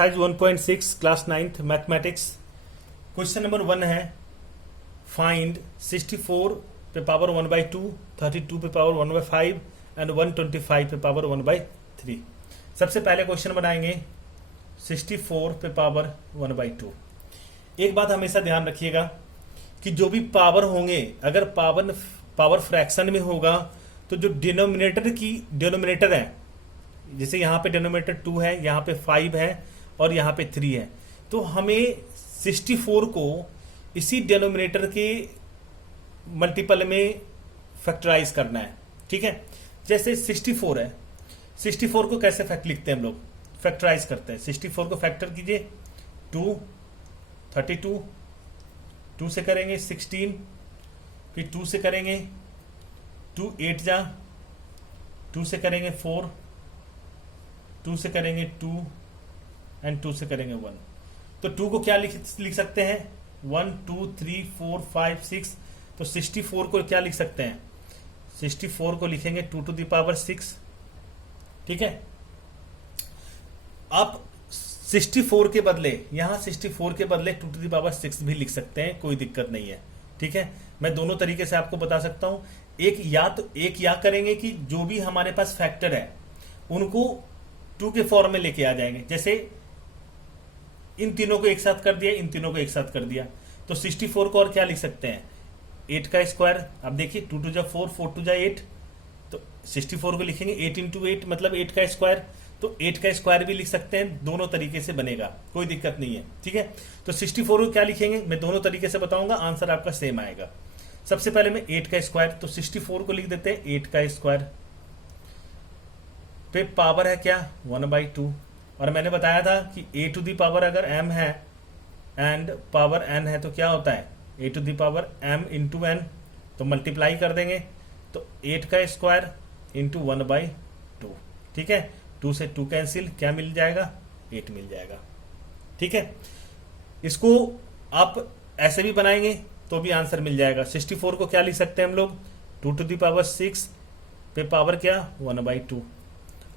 Exercise 1.6 class 9th mathematics. Question number 1 है find 64 पे power 1/2, 32 पे पावर 1/5 एंड 125 पे पावर 1/3। सबसे पहले क्वेश्चन बनाएंगे 64 पे पावर 1/2। एक बात हमेशा ध्यान रखिएगा कि जो भी पावर होंगे, अगर पावर फ्रैक्शन में होगा तो जो डिनोमिनेटर है, जैसे यहाँ पे डिनोमिनेटर 2 है, यहाँ पे 5 है और यहाँ पे 3 है, तो हमें 64 को इसी डिनोमिनेटर के मल्टीपल में फैक्टराइज करना है। ठीक है, जैसे 64 है, 64 को कैसे लिखते हैं हम लोग, फैक्टराइज करते हैं। 64 को फैक्टर कीजिए 2, 32, 2 से करेंगे 16, फिर 2 से करेंगे 2 8 जा, 2 से करेंगे 4, 2 से करेंगे 2 एंड 2 से करेंगे 1। तो 2 को क्या लिख सकते हैं 1 2 3 4 5 6। तो 64 को क्या लिख सकते हैं, 64 को लिखेंगे 2 to the power 6। ठीक है, आप 64 के बदले, यहां 64 के बदले 2 to the power 6 भी लिख सकते हैं, कोई दिक्कत नहीं है। ठीक है, मैं दोनों तरीके से आपको बता सकता हूं। एक या करेंगे कि जो भी हमारे पास फैक्टर है उनको 2 के फॉर्म में लेके आ जाएंगे। जैसे इन तीनों को एक साथ कर दिया, इन तीनों को एक साथ कर दिया, तो 64 को और क्या लिख सकते हैं 8 का स्क्वायर। अब देखिए 2 2 जा 4, 4 2 जा 8, तो 64 को लिखेंगे 8 इंटू 8 मतलब 8 का स्क्वायर। तो 8 का स्क्वायर भी लिख सकते हैं, दोनों तरीके से बनेगा, कोई दिक्कत नहीं है। ठीक है, तो 64 को क्या लिखेंगे मैं दोनों तरीके से बताऊंगा, आंसर आपका सेम आएगा। सबसे पहले मैं 8 का स्क्वायर, तो 64 को लिख देते हैं 8 का स्क्वायर पे पावर है क्या 1/2। और मैंने बताया था कि a टू दी पावर अगर m है एंड पावर n है तो क्या होता है a to the power m into n, तो मल्टीप्लाई कर देंगे तो 8 का स्क्वायर इंटू 1/2। ठीक है, 2 से 2 कैंसिल, क्या मिल जाएगा 8 मिल जाएगा। ठीक है, इसको आप ऐसे भी बनाएंगे तो भी आंसर मिल जाएगा। 64 को क्या लिख सकते हैं हम लोग 2 to the power 6 पे पावर क्या 1/2।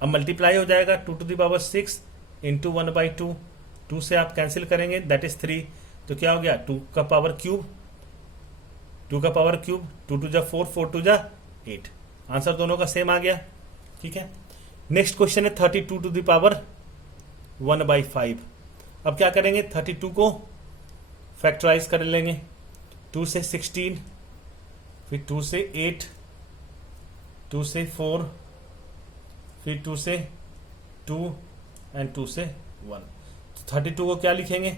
अब मल्टीप्लाई हो जाएगा 2 to the power 6 इंटू 1/2, 2 से आप कैंसिल करेंगे दैट इज 3, तो क्या हो गया 2 का पावर क्यूब, 2 का पावर क्यूब, 2 2 जा 4, 4 2 जा 8। आंसर दोनों का सेम आ गया। ठीक है, नेक्स्ट क्वेश्चन है 32 to the power 1/5। अब क्या करेंगे 32 को फैक्टराइज कर लेंगे, 2 से 16, फिर 2 से 8, 2 से 4, फिर 2 से 2 एंड 2 से 1। तो 32 को क्या लिखेंगे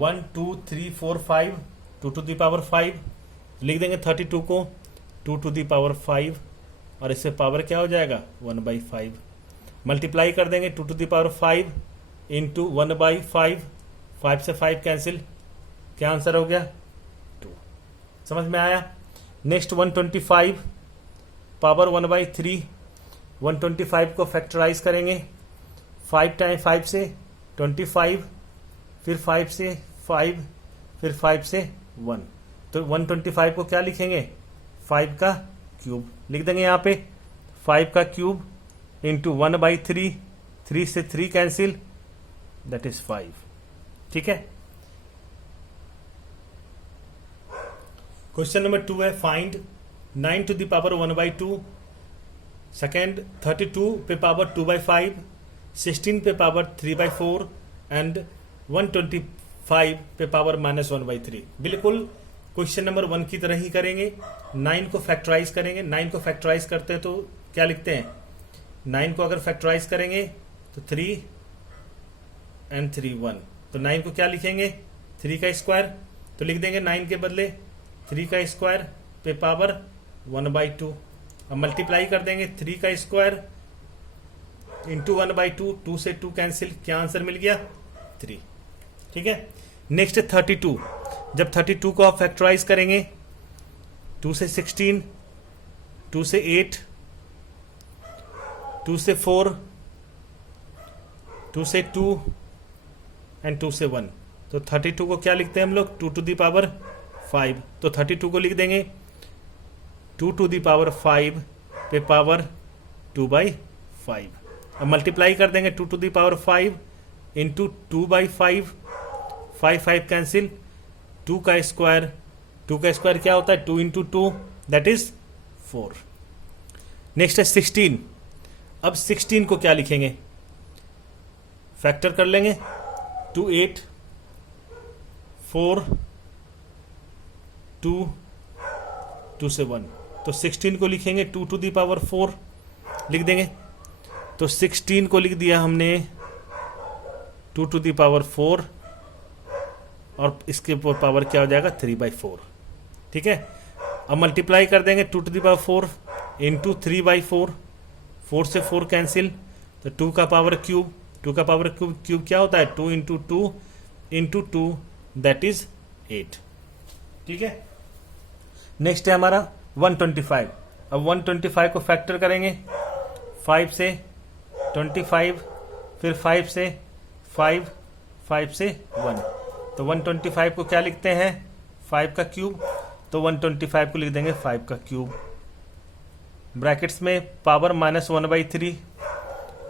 1 2 3 4 5, 2 to the power 5 लिख देंगे। 32 को 2 to the power 5 और इससे पावर क्या हो जाएगा 1/5। मल्टीप्लाई कर देंगे 2 to the power 5 इंटू 1/5, 5 से 5 कैंसिल, क्या आंसर हो गया 2। समझ में आया। Next 125 power 1/3। 125 को फैक्टराइज करेंगे 5 टाइम 5 से 25, फिर 5 से 5, फिर 5 से 1। तो 125 को क्या लिखेंगे 5 का क्यूब लिख देंगे यहाँ पे, 5 का क्यूब इंटू 1/3, 3 से 3 कैंसिल दैट इज 5। ठीक है, क्वेश्चन नंबर 2 है find 9 to the power 1/2, second 32 पे पावर 2/5, 16 पे पावर 3/4 एंड 125 पे पावर -1/3। बिल्कुल क्वेश्चन नंबर 1 की तरह ही करेंगे। 9 को फैक्टराइज करेंगे, 9 को फैक्टराइज करते हैं तो क्या लिखते हैं 9 को अगर फैक्टराइज करेंगे तो 3 एंड 3 1, तो 9 को क्या लिखेंगे 3 का स्क्वायर, तो लिख देंगे 9 के बदले 3 का स्क्वायर पे पावर 1/2। अब मल्टीप्लाई कर देंगे 3 का स्क्वायर इंटू 1/2, 2 से 2 कैंसिल, क्या आंसर मिल गया 3। ठीक है, नेक्स्ट 32। जब 32 को आप फैक्टराइज करेंगे 2 से 16, 2 से 8, 2 से 4, 2 से 2 एंड 2 से 1। तो 32 को क्या लिखते हैं हम लोग 2 to the power 5। तो 32 को लिख देंगे 2 to the power 5 पे पावर 2/5। अब मल्टीप्लाई कर देंगे 2 to the power 5 into 2/5, 5 cancel, 2 का स्क्वायर, 2 का स्क्वायर क्या होता है 2 इंटू 2 दैट इज 4। नेक्स्ट है 16। अब 16 को क्या लिखेंगे, फैक्टर कर लेंगे, 2 8 4 2 2 से 1, तो 16 को लिखेंगे 2 टू दी पावर 4 लिख देंगे। तो 16 को लिख दिया हमने 2 टू दी पावर 4 और इसके पावर क्या हो जाएगा 3/4। ठीक है, अब मल्टीप्लाई कर देंगे 2 टू दी पावर 4 इंटू 3/4, 4 से 4 कैंसिल, तो 2 का पावर क्यूब, 2 का पावर क्यूब क्या होता है 2 इंटू 2 इंटू 2 दैट इज 8। ठीक है, नेक्स्ट है हमारा 125। अब 125 को फैक्टर करेंगे, 5 से 25, फिर 5 से 5, 5 से 1, तो 125 को क्या लिखते हैं 5 का क्यूब, तो 125 को लिख देंगे 5 का क्यूब, ब्रैकेट्स में पावर -1/3।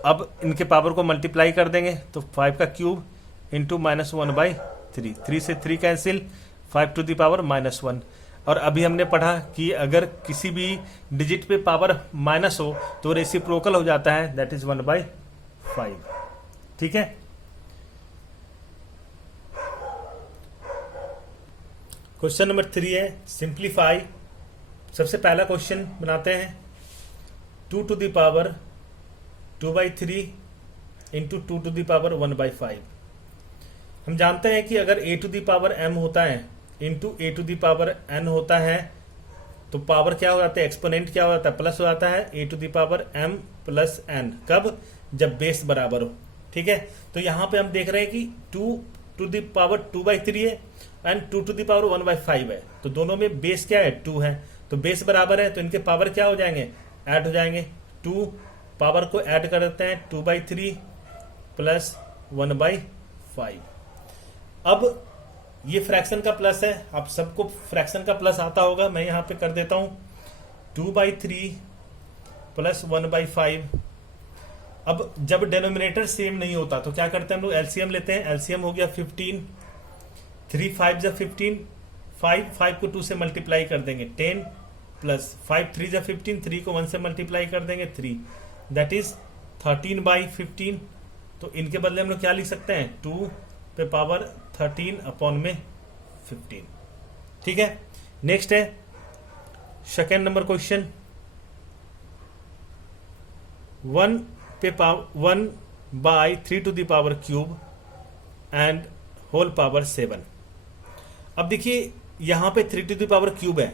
अब इनके पावर को मल्टीप्लाई कर देंगे, तो 5 का क्यूब इंटू -1/3, 3 से 3 कैंसिल, 5 टू दी पावर -1। और अभी हमने पढ़ा कि अगर किसी भी डिजिट पे पावर माइनस हो तो रेसिप्रोकल हो जाता है, दैट इज 1/5। ठीक है, क्वेश्चन नंबर 3 है सिंप्लीफाई। सबसे पहला क्वेश्चन बनाते हैं, 2 to the power 2/3 into 2 to the power 1/5। हम जानते हैं कि अगर a to the power m होता है into a to the power n होता है तो पावर क्या हो जाता है, एक्सपोनेंट क्या हो जाता है, प्लस हो जाता है a to the power m plus n। कब, जब बेस बराबर हो। ठीक है, तो यहां पे हम देख रहे हैं कि 2 टू दी पावर 2/3 है एंड 2 टू दी पावर 1/5 है, तो दोनों में बेस क्या है 2 है, तो बेस बराबर है, तो इनके पावर क्या हो जाएंगे, ऐड हो जाएंगे। 2 पावर को ऐड कर देते हैं, 2/3 प्लस 1/5। अब ये फ्रैक्शन का प्लस है, आप सबको फ्रैक्शन का प्लस आता होगा, मैं यहां पे कर देता हूं 2/3 प्लस 1/5। अब जब डेनोमिनेटर सेम नहीं होता तो क्या करते हैं हम लोग, एलसीएम लेते हैं, एलसीएम हो गया 15, 3 5 जा 15, 5 को 2 से मल्टीप्लाई कर देंगे 10 प्लस 5 3 जा 15, 3 को 1 से मल्टीप्लाई कर देंगे 3, दैट इज 13/15। तो इनके बदले हम लोग क्या लिख सकते हैं 2 पे पावर 13 अपॉन में 15। ठीक है, नेक्स्ट है सेकेंड नंबर क्वेश्चन, 1 पे power 1/3 to the power cube and whole power 7। अब देखिए यहां पे 3 टू द पावर क्यूब है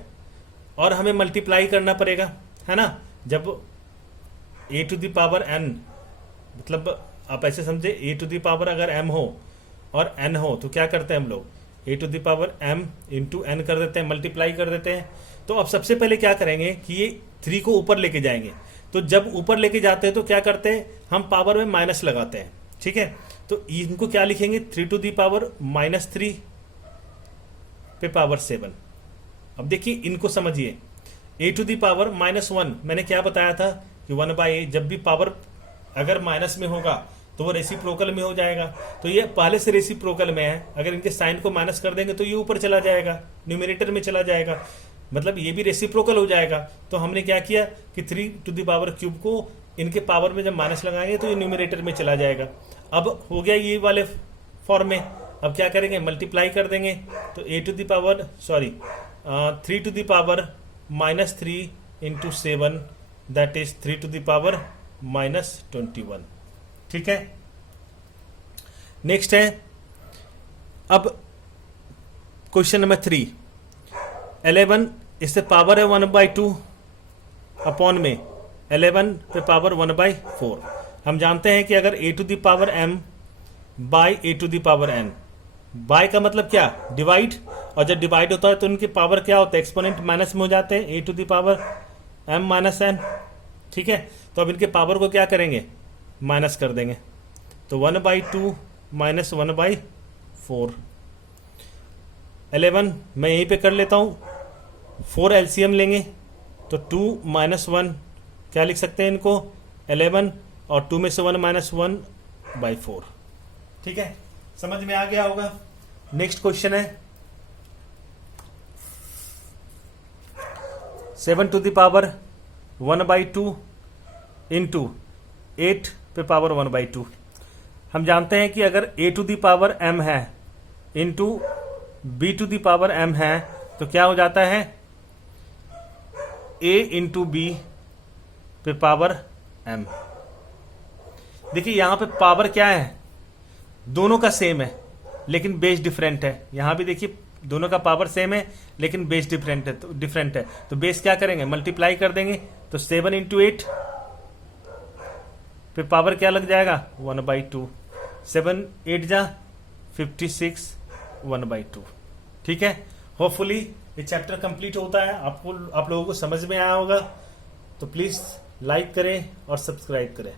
और हमें मल्टीप्लाई करना पड़ेगा, है ना। जब a to the power n, मतलब आप ऐसे समझे a टू द पावर अगर m हो और n हो तो क्या करते हैं हम लोग, a to the power m into n कर देते हैं, मल्टीप्लाई कर देते हैं। तो अब सबसे पहले क्या करेंगे कि ये 3 को ऊपर लेके जाएंगे, तो जब ऊपर लेके जाते हैं तो क्या करते हैं हम पावर में माइनस लगाते हैं। ठीक है, तो इनको क्या लिखेंगे 3 टू द पावर -3 पे पावर 7। अब देखिए इनको समझिए, a टू द पावर -1 मैंने क्या बताया था कि 1/a, जब भी पावर अगर माइनस में होगा तो वो रेसिप्रोकल में हो जाएगा, तो ये पहले से रेसिप्रोकल में है, अगर इनके साइन को माइनस कर देंगे तो ये ऊपर चला जाएगा, न्यूमरेटर में चला जाएगा, मतलब ये भी रेसिप्रोकल हो जाएगा। तो हमने क्या किया कि 3 टू द पावर क्यूब को इनके पावर में जब माइनस लगाएंगे तो ये न्यूमरेटर में चला जाएगा। अब हो गया ये वाले फॉर्म में, अब क्या करेंगे मल्टीप्लाई कर देंगे, तो a to the power 3 to the power -3 into 7 that is 3 to the power -21। ठीक है, नेक्स्ट है अब क्वेश्चन नंबर 3, 11 इससे पावर है 1/2 अपॉन में 11 पे पावर 1/4। हम जानते हैं कि अगर a to the power m by a to the power n, by का मतलब क्या डिवाइड, और जब डिवाइड होता है तो उनके पावर क्या होता है एक्सपोनेंट माइनस में हो जाते हैं, a to the power m माइनस n। ठीक है, तो अब इनके पावर को क्या करेंगे माइनस कर देंगे, तो 1/2 माइनस 1/4। 11 मैं यहीं पे कर लेता हूँ, 4 एलसीएम लेंगे तो 2 - 1 क्या लिख सकते हैं इनको 11, और 2 में से 1 - 1/4। ठीक है, समझ में आ गया होगा। नेक्स्ट क्वेश्चन है 7 टू द पावर 1/2 इंटू 8 पे पावर 1/2। हम जानते हैं कि अगर a to the power m है into b to the power m है तो क्या हो जाता है a इंटू b पे पावर m। देखिए यहां पे पावर क्या है, दोनों का सेम है लेकिन बेस डिफरेंट है। यहां भी देखिए दोनों का पावर सेम है लेकिन बेस डिफरेंट है तो बेस क्या करेंगे, मल्टीप्लाई कर देंगे। तो 7 इंटू 8 पे पावर क्या लग जाएगा 1/2। 7 8 जा 56 1/2। ठीक है, होपफुली ये चैप्टर कंप्लीट होता है, आप लोगों को समझ में आया होगा। तो प्लीज लाइक करें और सब्सक्राइब करें।